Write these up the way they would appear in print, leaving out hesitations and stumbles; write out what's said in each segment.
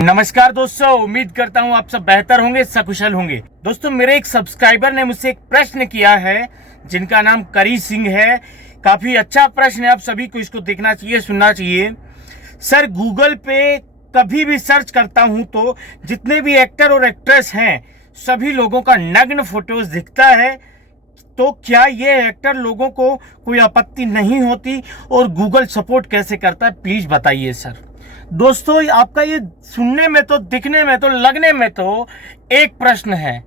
नमस्कार दोस्तों, उम्मीद करता हूँ आप सब बेहतर होंगे, सकुशल होंगे। दोस्तों, मेरे एक सब्सक्राइबर ने मुझसे एक प्रश्न किया है जिनका नाम करी सिंह है। काफ़ी अच्छा प्रश्न है, आप सभी को इसको देखना चाहिए, सुनना चाहिए। सर, गूगल पे कभी भी सर्च करता हूँ तो जितने भी एक्टर और एक्ट्रेस हैं सभी लोगों का नग्न फोटोज दिखता है, तो क्या ये एक्टर लोगों को कोई आपत्ति नहीं होती और गूगल सपोर्ट कैसे करता है? प्लीज़ बताइए सर। दोस्तों, आपका ये सुनने में तो, दिखने में तो, लगने में तो एक प्रश्न है,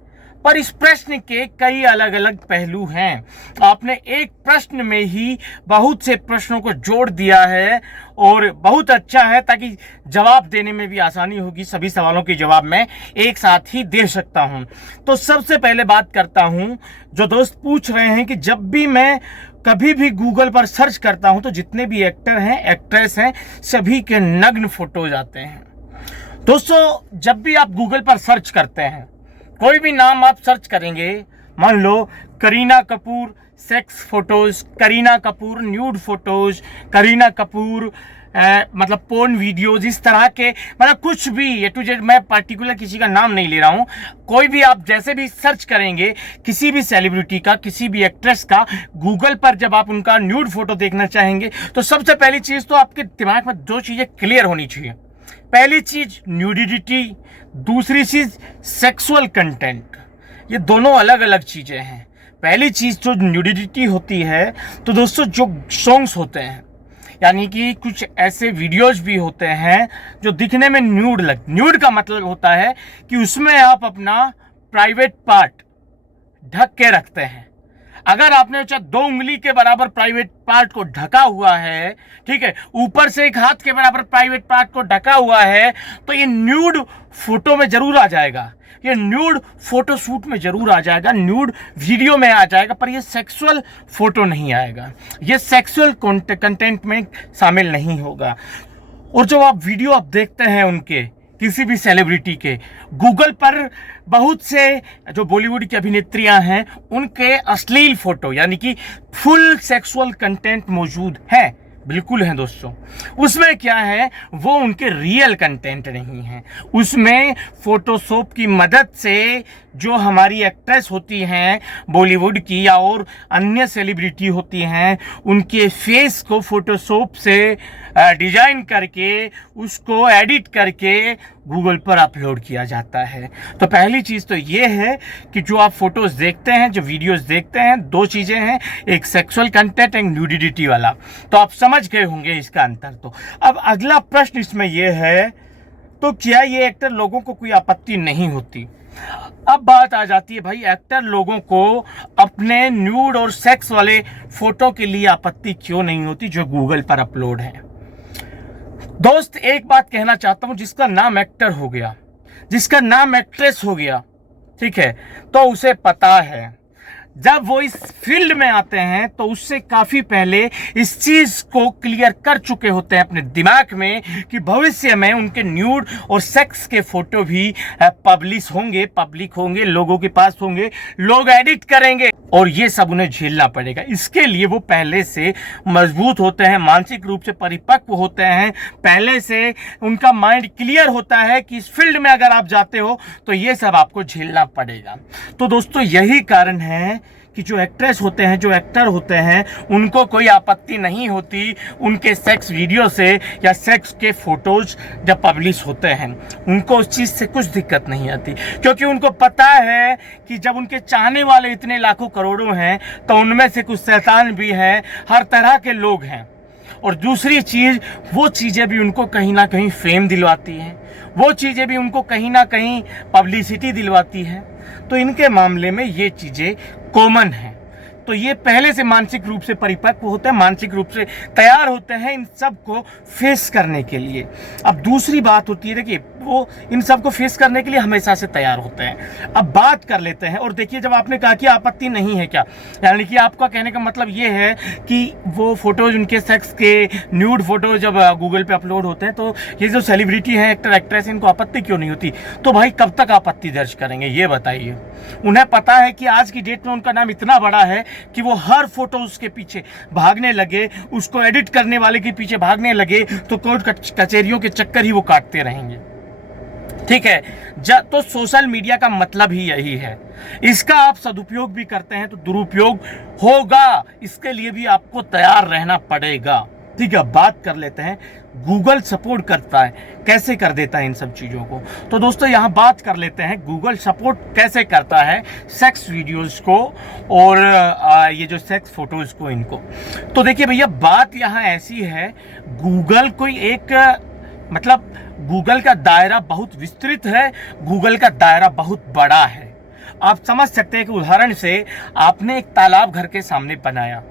पर इस प्रश्न के कई अलग अलग पहलू हैं। आपने एक प्रश्न में ही बहुत से प्रश्नों को जोड़ दिया है और बहुत अच्छा है, ताकि जवाब देने में भी आसानी होगी। सभी सवालों के जवाब मैं एक साथ ही दे सकता हूं। तो सबसे पहले बात करता हूं, जो दोस्त पूछ रहे हैं कि जब भी मैं कभी भी गूगल पर सर्च करता हूं तो जितने भी एक्टर हैं, एक्ट्रेस हैं, सभी के नग्न फोटोज आते हैं। दोस्तों, जब भी आप गूगल पर सर्च करते हैं, कोई भी नाम आप सर्च करेंगे, मान लो Kareena Kapoor sex photos, Kareena Kapoor nude photos, Kareena Kapoor मतलब पोर्न वीडियोज, इस तरह के, मतलब कुछ भी ए टू जेड, मैं पर्टिकुलर किसी का नाम नहीं ले रहा हूं, कोई भी आप जैसे भी सर्च करेंगे किसी भी सेलिब्रिटी का, किसी भी एक्ट्रेस का, गूगल पर जब आप उनका न्यूड फोटो देखना चाहेंगे तो सबसे पहली चीज तो आपके दिमाग में दो चीजें क्लियर होनी चाहिए। पहली चीज न्यूडिटी, दूसरी चीज सेक्सुअल कंटेंट। ये दोनों अलग अलग चीजें हैं। पहली चीज तो न्यूडिटी होती है, तो दोस्तों जो सॉन्ग्स होते हैं, यानी कि कुछ ऐसे वीडियोज भी होते हैं जो दिखने में न्यूड का मतलब होता है कि उसमें आप अपना प्राइवेट पार्ट ढक के रखते हैं। अगर आपने चाहे 2 उंगली के बराबर प्राइवेट पार्ट को ढका हुआ है, ठीक है, ऊपर से 1 हाथ के बराबर प्राइवेट पार्ट को ढका हुआ है, तो ये न्यूड फोटो में जरूर आ जाएगा, ये न्यूड फोटो शूट में जरूर आ जाएगा, न्यूड वीडियो में आ जाएगा, पर ये सेक्सुअल फोटो नहीं आएगा, ये सेक्सुअल कंटेंट में शामिल नहीं होगा। और जो आप वीडियो आप देखते हैं उनके, किसी भी सेलिब्रिटी के, गूगल पर बहुत से जो बॉलीवुड की अभिनेत्रियां हैं उनके अश्लील फोटो, यानी कि फुल सेक्सुअल कंटेंट मौजूद है, बिल्कुल है दोस्तों। उसमें क्या है, वो उनके रियल कंटेंट नहीं है। उसमें फोटोशॉप की मदद से जो हमारी एक्ट्रेस होती हैं बॉलीवुड की या और अन्य सेलिब्रिटी होती हैं, उनके फेस को फोटोशॉप से डिजाइन करके उसको एडिट करके गूगल पर अपलोड किया जाता है। तो पहली चीज़ तो ये है कि जो आप फोटोज़ देखते हैं, जो वीडियोस देखते हैं, 2 चीज़ें हैं, एक सेक्सुअल कंटेंट, एक न्यूडिटी वाला। तो आप समझ गए होंगे इसका अंतर। तो अब अगला प्रश्न इसमें यह है, तो क्या ये एक्टर लोगों को कोई आपत्ति नहीं होती? अब बात आ जाती है, भाई एक्टर लोगों को अपने न्यूड और सेक्स वाले फोटो के लिए आपत्ति क्यों नहीं होती जो गूगल पर अपलोड है? दोस्त, एक बात कहना चाहता हूं, जिसका नाम एक्टर हो गया, जिसका नाम एक्ट्रेस हो गया, ठीक है, तो उसे पता है, जब वो इस फील्ड में आते हैं तो उससे काफी पहले इस चीज को क्लियर कर चुके होते हैं अपने दिमाग में कि भविष्य में उनके न्यूड और सेक्स के फोटो भी पब्लिश होंगे, पब्लिक होंगे, लोगों के पास होंगे, लोग एडिट करेंगे और ये सब उन्हें झेलना पड़ेगा। इसके लिए वो पहले से मजबूत होते हैं, मानसिक रूप से परिपक्व होते हैं, पहले से उनका माइंड क्लियर होता है कि इस फील्ड में अगर आप जाते हो तो ये सब आपको झेलना पड़ेगा। तो दोस्तों, यही कारण है कि जो एक्ट्रेस होते हैं, जो एक्टर होते हैं, उनको कोई आपत्ति नहीं होती उनके सेक्स वीडियो से या सेक्स के फोटोज जब पब्लिश होते हैं, उनको उस चीज़ से कुछ दिक्कत नहीं आती, क्योंकि उनको पता है कि जब उनके चाहने वाले इतने लाखों करोड़ों हैं तो उनमें से कुछ शैतान भी हैं, हर तरह के लोग हैं। और दूसरी चीज़, वो चीज़ें भी उनको कहीं ना कहीं फेम दिलवाती हैं, वो चीज़ें भी उनको कहीं ना कहीं पब्लिसिटी दिलवाती है। तो इनके मामले में ये चीज़ें कॉमन हैं। तो ये पहले से मानसिक रूप से परिपक्व होते हैं, मानसिक रूप से तैयार होते हैं इन सब को फेस करने के लिए। अब दूसरी बात होती है, देखिए, वो इन सब को फेस करने के लिए हमेशा से तैयार होते हैं। अब बात कर लेते हैं, और देखिए, जब आपने कहा कि आपत्ति नहीं है क्या, यानी कि आपका कहने का मतलब ये है कि वो फोटोज, उनके सेक्स के न्यूड फोटो जब गूगल पे अपलोड होते हैं तो ये जो सेलिब्रिटी हैं, एक्टर एक्ट्रेस, इनको आपत्ति क्यों नहीं होती? तो भाई, कब तक आपत्ति दर्ज करेंगे ये बताइए। उन्हें पता है कि आज की डेट में उनका नाम इतना बड़ा है कि वो हर फोटो उसके पीछे भागने लगे, उसको एडिट करने वाले के पीछे भागने लगे तो कोर्ट कचहरियों के चक्कर ही वो काटते रहेंगे। ठीक है। तो सोशल मीडिया का मतलब ही यही है। इसका आप सदुपयोग भी करते हैं तो दुरुपयोग होगा, इसके लिए भी आपको तैयार रहना पड़ेगा। ठीक है, बात कर लेते हैं गूगल सपोर्ट करता है, कैसे कर देता है इन सब चीज़ों को। तो दोस्तों यहाँ बात कर लेते हैं गूगल सपोर्ट कैसे करता है सेक्स वीडियोस को और ये जो सेक्स फोटोज़ को, इनको। तो देखिए भैया, बात यहाँ ऐसी है, गूगल कोई एक मतलब गूगल का दायरा बहुत विस्तृत है, गूगल का दायरा बहुत बड़ा है। आप समझ सकते हैं कि उदाहरण से आपने एक तालाब घर के सामने बनाया,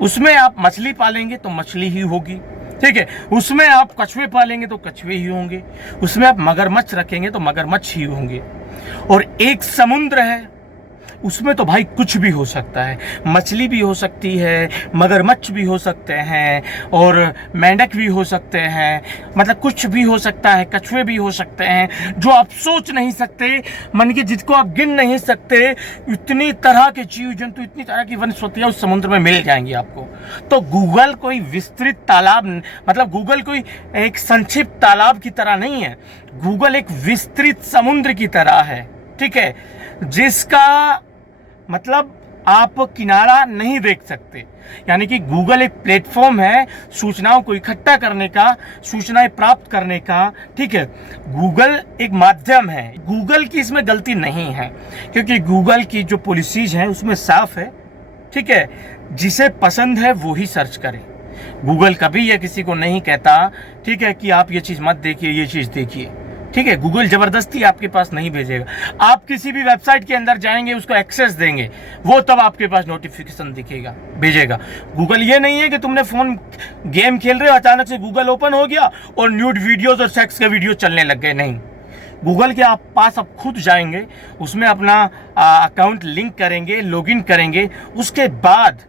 उसमें आप मछली पालेंगे तो मछली ही होगी, ठीक है। उसमें आप कछुए पालेंगे तो कछुए ही होंगे, उसमें आप मगरमच्छ रखेंगे तो मगरमच्छ ही होंगे। और एक समुद्र है, उसमें तो भाई कुछ भी हो सकता है, मछली भी हो सकती है, मगरमच्छ भी हो सकते हैं और मेंढक भी हो सकते हैं, मतलब कुछ भी हो सकता है, कछुए भी हो सकते हैं, जो आप सोच नहीं सकते, मन के जिसको आप गिन नहीं सकते, इतनी तरह के जीव जंतु, इतनी तरह की वनस्पतियां उस समुद्र में मिल जाएंगी आपको। तो गूगल कोई विस्तृत तालाब, मतलब गूगल कोई एक संक्षिप्त तालाब की तरह नहीं है, गूगल एक विस्तृत समुद्र की तरह है, ठीक है, जिसका मतलब आप किनारा नहीं देख सकते। यानी कि गूगल एक प्लेटफॉर्म है सूचनाओं को इकट्ठा करने का, सूचनाएं प्राप्त करने का, ठीक है। गूगल एक माध्यम है, गूगल की इसमें गलती नहीं है, क्योंकि गूगल की जो पॉलिसीज हैं उसमें साफ है, ठीक है, जिसे पसंद है वो ही सर्च करे। गूगल कभी यह किसी को नहीं कहता, ठीक है, कि आप ये चीज़ मत देखिए, ये चीज़ देखिए, ठीक है। गूगल जबरदस्ती आपके पास नहीं भेजेगा। आप किसी भी वेबसाइट के अंदर जाएंगे, उसको एक्सेस देंगे, वो तब आपके पास नोटिफिकेशन दिखेगा, भेजेगा। गूगल ये नहीं है कि तुमने फोन गेम खेल रहे हो, अचानक से गूगल ओपन हो गया और न्यूड वीडियोस और सेक्स के वीडियो चलने लग गए, नहीं। गूगल के आप पास आप खुद जाएंगे, उसमें अपना अकाउंट लिंक करेंगे, लॉगिन करेंगे, उसके बाद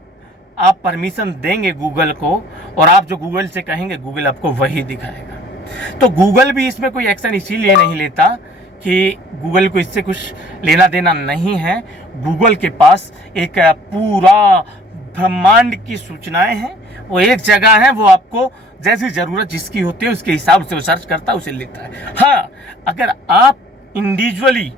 आप परमिशन देंगे गूगल को, और आप जो गूगल से कहेंगे गूगल आपको वही दिखाएगा। तो गूगल भी इसमें कोई एक्शन इसीलिए नहीं लेता कि गूगल को इससे कुछ लेना देना नहीं है। गूगल के पास एक पूरा ब्रह्मांड की सूचनाएं हैं, वो एक जगह है, वो आपको जैसी ज़रूरत जिसकी होती है उसके हिसाब से वो सर्च करता है, उसे लेता है। हाँ, अगर आप इंडिविजुअली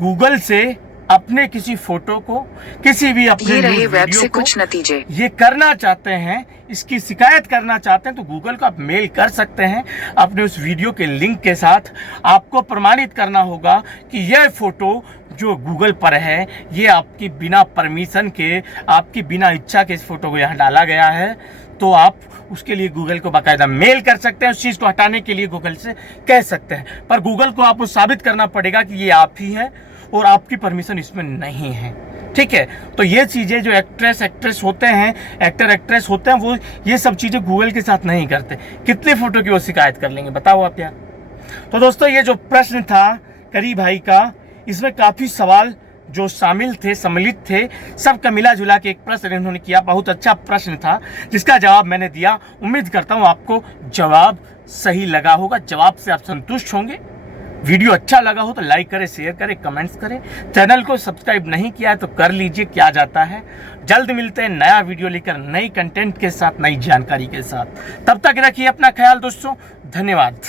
गूगल से अपने किसी फोटो को, किसी भी अपने वेब से कुछ नतीजे ये करना चाहते हैं, इसकी शिकायत करना चाहते हैं, तो गूगल को आप मेल कर सकते हैं अपने उस वीडियो के लिंक के साथ। आपको प्रमाणित करना होगा कि यह फोटो जो गूगल पर है, ये आपकी बिना परमिशन के, आपकी बिना इच्छा के इस फोटो को यहाँ डाला गया है। तो आप उसके लिए गूगल को बाकायदा मेल कर सकते हैं, उस चीज़ को हटाने के लिए गूगल से कह सकते हैं, पर गूगल को आपको साबित करना पड़ेगा कि ये आप ही है और आपकी परमिशन इसमें नहीं है, ठीक है। तो ये चीज़ें जो एक्ट्रेस होते हैं, एक्ट्रेस होते हैं, वो ये सब चीज़ें गूगल के साथ नहीं करते। कितने फोटो की वो शिकायत कर लेंगे, बताओ आप यार। तो दोस्तों, ये जो प्रश्न था करी भाई का, इसमें काफ़ी सवाल जो शामिल थे, सम्मिलित थे, सबका मिला जुला के एक प्रश्न इन्होंने किया। बहुत अच्छा प्रश्न था जिसका जवाब मैंने दिया। उम्मीद करता हूँ आपको जवाब सही लगा होगा, जवाब से आप संतुष्ट होंगे। वीडियो अच्छा लगा हो तो लाइक करें, शेयर करें, कमेंट्स करें। चैनल को सब्सक्राइब नहीं किया है तो कर लीजिए, क्या जाता है। जल्द मिलते हैं नया वीडियो लेकर, नई कंटेंट के साथ, नई जानकारी के साथ। तब तक रखिए अपना ख्याल दोस्तों, धन्यवाद।